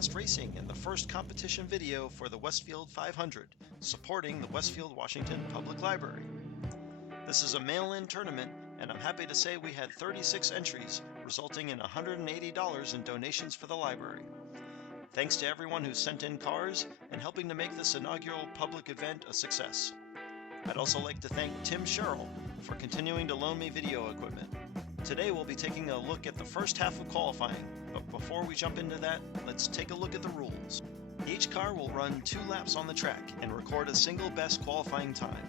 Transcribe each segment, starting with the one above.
Diecast Racing and the first competition video for the Westfield 500, supporting the Westfield Washington Public Library. This is a mail-in tournament, and I'm happy to say we had 36 entries, resulting in $180 in donations for the library. Thanks to everyone who sent in cars and helping to make this inaugural public event a success. I'd also like to thank Tim Sherrill for continuing to loan me video equipment. Today we'll be taking a look at the first half of qualifying, but before we jump into that, let's take a look at the rules. Each car will run 2 laps on the track and record a single best qualifying time.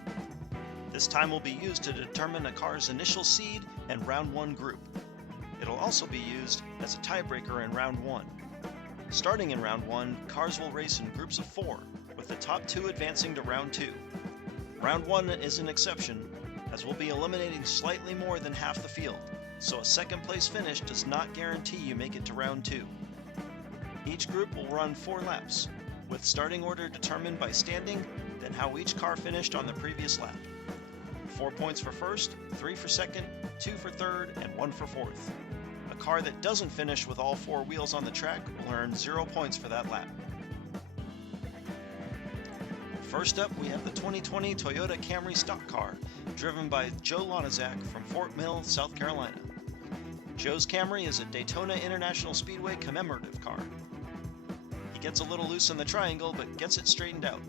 This time will be used to determine a car's initial seed and round 1 group. It'll also be used as a tiebreaker in round 1. Starting in round 1, cars will race in groups of 4, with the top 2 advancing to round 2. Round 1 is an exception, as we'll be eliminating slightly more than half the field, so a second place finish does not guarantee you make it to round 2. Each group will run 4 laps, with starting order determined by standing, then how each car finished on the previous lap. 4 points for first, 3 for second, 2 for third, and 1 for fourth. A car that doesn't finish with all 4 wheels on the track will earn 0 points for that lap. First up, we have the 2020 Toyota Camry stock car, driven by Joe Lonizak from Fort Mill, South Carolina. Joe's Camry is a Daytona International Speedway commemorative car. He gets a little loose in the triangle, but gets it straightened out.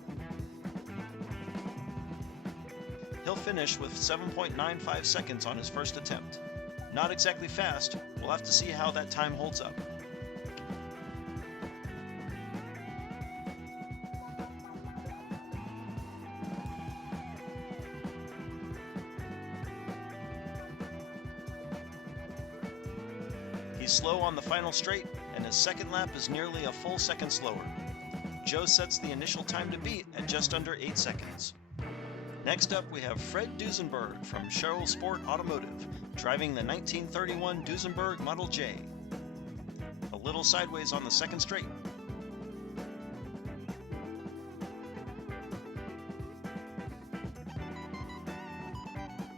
He'll finish with 7.95 seconds on his first attempt. Not exactly fast, we'll have to see how that time holds up. He's slow on the final straight, and his second lap is nearly a full second slower. Joe sets the initial time to beat at just under 8 seconds. Next up, we have Fred Duesenberg from Sherrill Sport Automotive, driving the 1931 Duesenberg Model J. A little sideways on the second straight.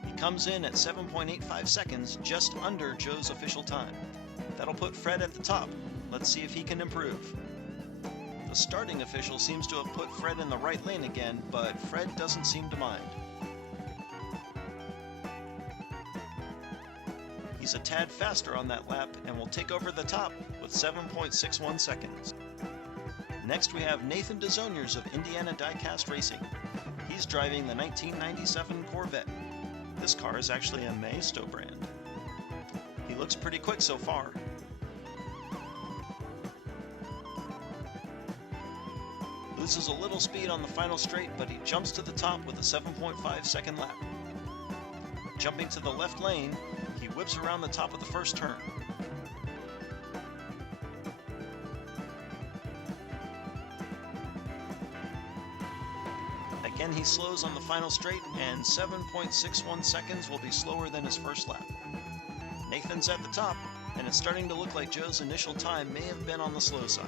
He comes in at 7.85 seconds, just under Joe's official time. That'll put Fred at the top. Let's see if he can improve. The starting official seems to have put Fred in the right lane again, but Fred doesn't seem to mind. He's a tad faster on that lap and will take over the top with 7.61 seconds. Next we have Nathan Desaulniers of Indiana Diecast Racing. He's driving the 1997 Corvette. This car is actually a Maesto brand. He looks pretty quick so far. Loses a little speed on the final straight, but he jumps to the top with a 7.5 second lap. Jumping to the left lane, he whips around the top of the first turn. Again, he slows on the final straight, and 7.61 seconds will be slower than his first lap. Nathan's at the top, and it's starting to look like Joe's initial time may have been on the slow side.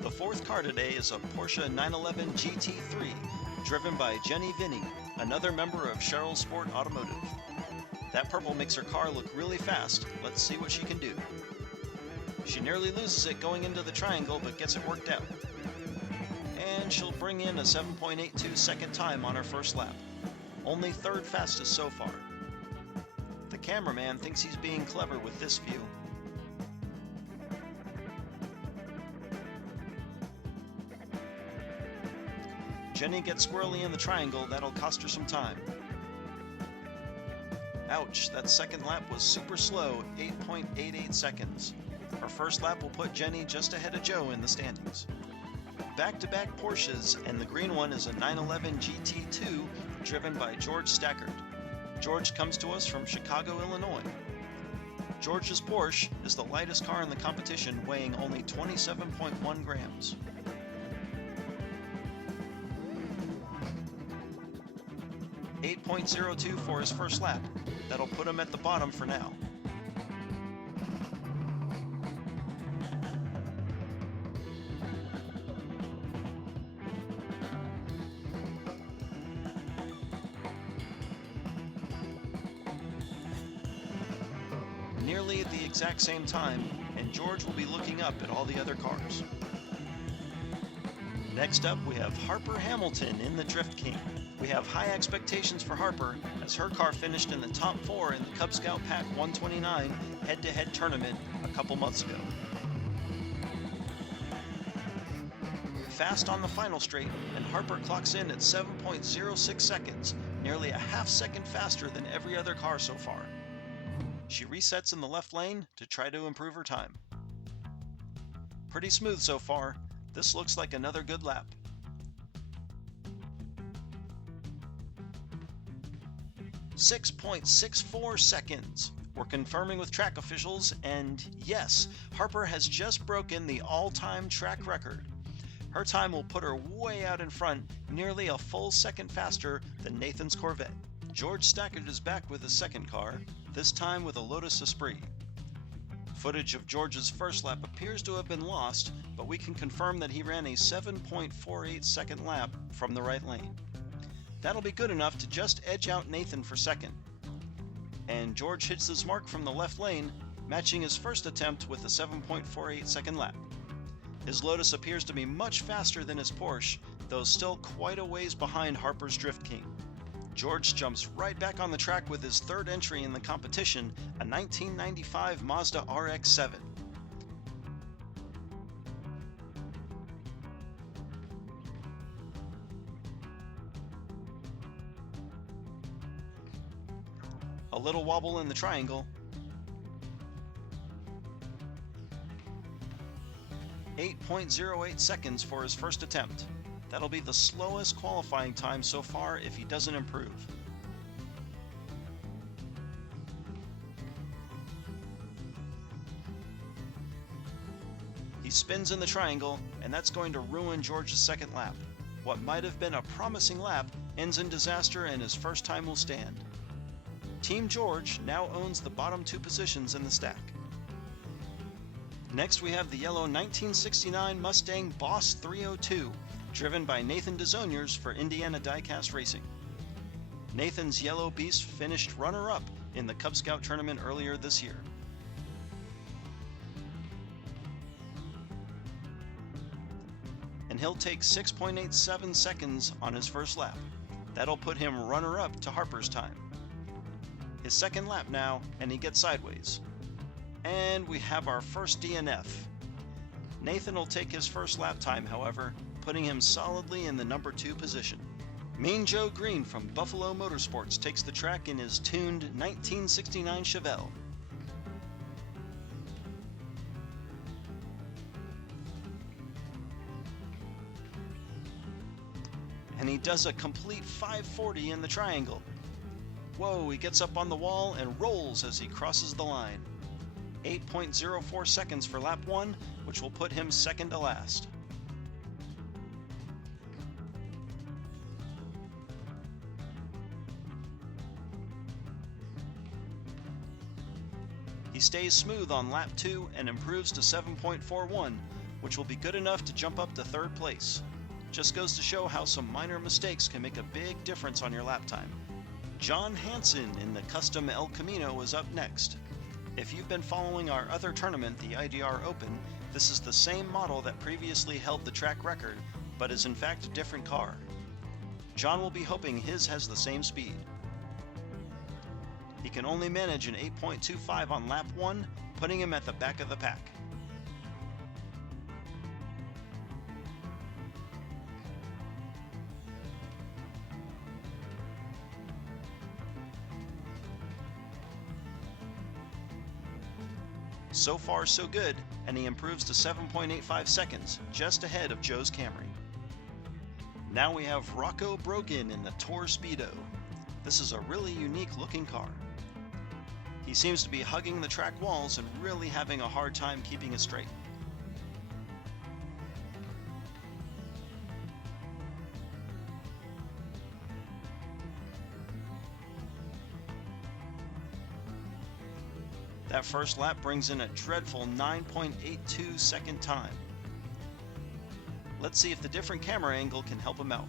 The fourth car today is a Porsche 911 GT3, driven by Jenny Vinny, another member of Sherrill Sport Automotive. That purple makes her car look really fast. Let's see what she can do. She nearly loses it going into the triangle, but gets it worked out. And she'll bring in a 7.82 second time on her first lap. Only third fastest so far. The cameraman thinks he's being clever with this view. Jenny gets squirrely in the triangle, that'll cost her some time. Ouch, that second lap was super slow, 8.88 seconds. Her first lap will put Jenny just ahead of Joe in the standings. Back-to-back Porsches, and the green one is a 911 GT2 driven by George Stackert. George comes to us from Chicago, Illinois. George's Porsche is the lightest car in the competition, weighing only 27.1 grams. .02 for his first lap. That'll put him at the bottom for now. Nearly at the exact same time, and George will be looking up at all the other cars. Next up, we have Harper Hamilton in the Drift King. We have high expectations for Harper, as her car finished in the top 4 in the Cub Scout Pack 129 head-to-head tournament a couple months ago. Fast on the final straight, and Harper clocks in at 7.06 seconds, nearly a half second faster than every other car so far. She resets in the left lane to try to improve her time. Pretty smooth so far. This looks like another good lap. .64 seconds. We're confirming with track officials, and yes, Harper has just broken the all-time track record. Her time will put her way out in front, nearly a full second faster than Nathan's Corvette. George Stackert is back with his second car, this time with a Lotus Esprit. Footage of George's first lap appears to have been lost, but we can confirm that he ran a 7.48 second lap from the right lane. That'll be good enough to just edge out Nathan for second. And George hits his mark from the left lane, matching his first attempt with a 7.48 second lap. His Lotus appears to be much faster than his Porsche, though still quite a ways behind Harper's Drift King. George jumps right back on the track with his third entry in the competition, a 1995 Mazda RX-7. A little wobble in the triangle. 8.08 seconds for his first attempt. That'll be the slowest qualifying time so far if he doesn't improve. He spins in the triangle, and that's going to ruin George's second lap. What might have been a promising lap ends in disaster, and his first time will stand. Team George now owns the bottom 2 positions in the stack. Next we have the yellow 1969 Mustang Boss 302, driven by Nathan Desaulniers for Indiana Diecast Racing. Nathan's yellow beast finished runner-up in the Cub Scout tournament earlier this year. And he'll take 6.87 seconds on his first lap. That'll put him runner-up to Harper's time. His second lap now, and he gets sideways. And we have our first DNF. Nathan will take his first lap time, however, putting him solidly in the number 2 position. Mean Joe Greene from Buffalo Motorsports takes the track in his tuned 1969 Chevelle. And he does a complete 540 in the triangle. Whoa, he gets up on the wall and rolls as he crosses the line. 8.04 seconds for lap 1, which will put him second to last. He stays smooth on lap 2 and improves to 7.41, which will be good enough to jump up to third place. Just goes to show how some minor mistakes can make a big difference on your lap time. John Hanson in the custom El Camino is up next. If you've been following our other tournament, the IDR Open, this is the same model that previously held the track record, but is in fact a different car. John will be hoping his has the same speed. He can only manage an 8.25 on lap 1, putting him at the back of the pack. So far so good, and he improves to 7.85 seconds, just ahead of Joe's Camry. Now we have Rocco Brogan in the Tour Speedo. This is a really unique looking car. He seems to be hugging the track walls and really having a hard time keeping it straight. That first lap brings in a dreadful 9.82 second time. Let's see if the different camera angle can help him out.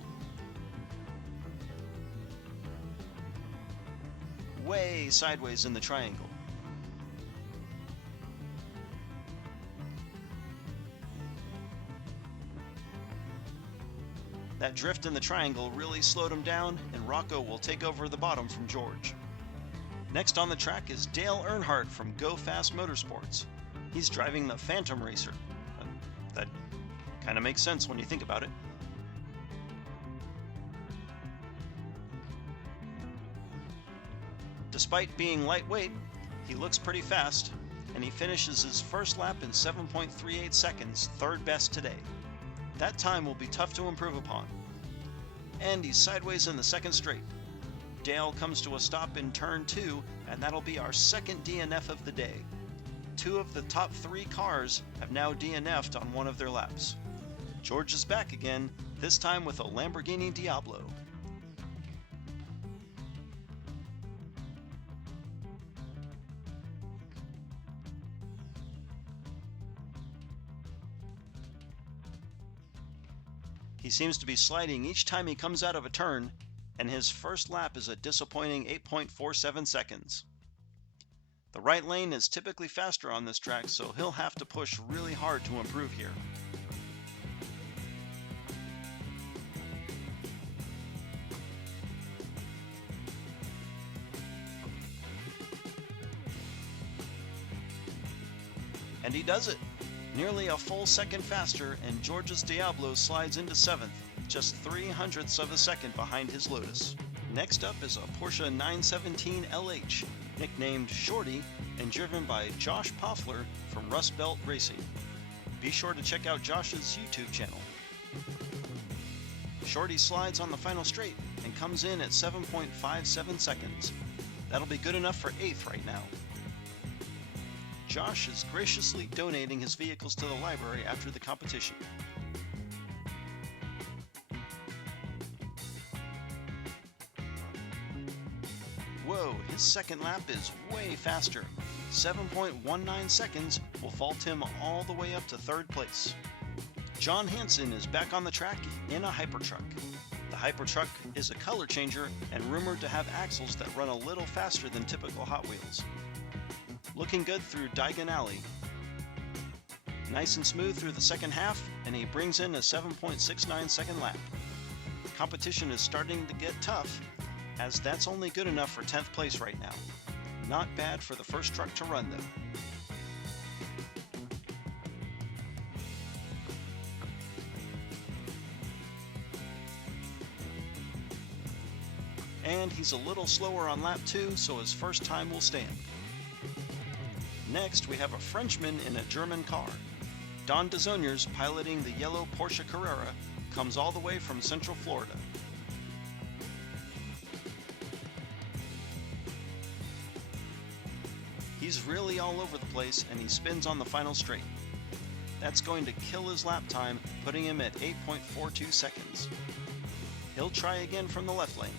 Way sideways in the triangle. That drift in the triangle really slowed him down, and Rocco will take over the bottom from George. Next on the track is Dale Earnhardt from Go Fast Motorsports. He's driving the Phantom Racer. That kind of makes sense when you think about it. Despite being lightweight, he looks pretty fast, and he finishes his first lap in 7.38 seconds, third best today. That time will be tough to improve upon. And he's sideways in the second straight. Dale comes to a stop in turn 2, and that'll be our second DNF of the day. 2 of the top 3 cars have now DNF'd on one of their laps. George is back again, this time with a Lamborghini Diablo. He seems to be sliding each time he comes out of a turn, and his first lap is a disappointing 8.47 seconds. The right lane is typically faster on this track, so he'll have to push really hard to improve here. And he does it! Nearly a full second faster, and George's Diablo slides into 7th, just 0.03 of a second behind his Lotus. Next up is a Porsche 917 LH, nicknamed Shorty and driven by Josh Paufler from Rust Belt Racing. Be sure to check out Josh's YouTube channel. Shorty slides on the final straight and comes in at 7.57 seconds. That'll be good enough for 8th right now. Josh is graciously donating his vehicles to the library after the competition. Whoa, his second lap is way faster. 7.19 seconds will vault him all the way up to 3rd place. John Hanson is back on the track in a Hypertruck. The Hypertruck is a color changer and rumored to have axles that run a little faster than typical Hot Wheels. Looking good through Diagon Alley. Nice and smooth through the second half, and he brings in a 7.69 second lap. Competition is starting to get tough, as that's only good enough for 10th place right now. Not bad for the first truck to run though. And he's a little slower on lap 2, so his first time will stand. Next, we have a Frenchman in a German car. Don Desaulniers, piloting the yellow Porsche Carrera, comes all the way from Central Florida. He's really all over the place, and he spins on the final straight. That's going to kill his lap time, putting him at 8.42 seconds. He'll try again from the left lane.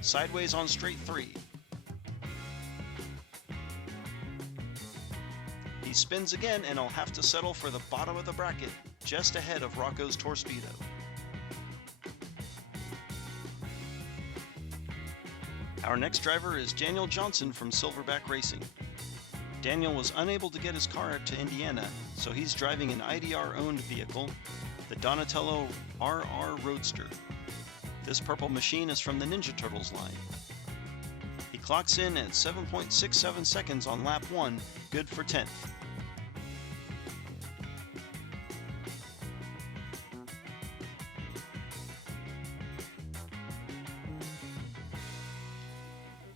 Sideways on straight 3. He spins again, and he'll have to settle for the bottom of the bracket, just ahead of Rocco's Torpedo. Our next driver is Daniel Johnson from Silverback Racing. Daniel was unable to get his car to Indiana, so he's driving an IDR-owned vehicle, the Donatello RR Roadster. This purple machine is from the Ninja Turtles line. He clocks in at 7.67 seconds on lap 1, good for 10th.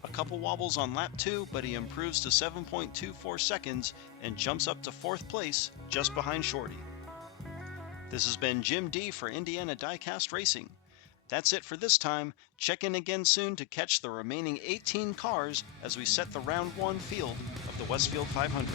A couple wobbles on lap 2, but he improves to 7.24 seconds and jumps up to 4th place, just behind Shorty. This has been Jim D for Indiana Diecast Racing. That's it for this time. Check in again soon to catch the remaining 18 cars as we set the round 1 field of the Westfield 500.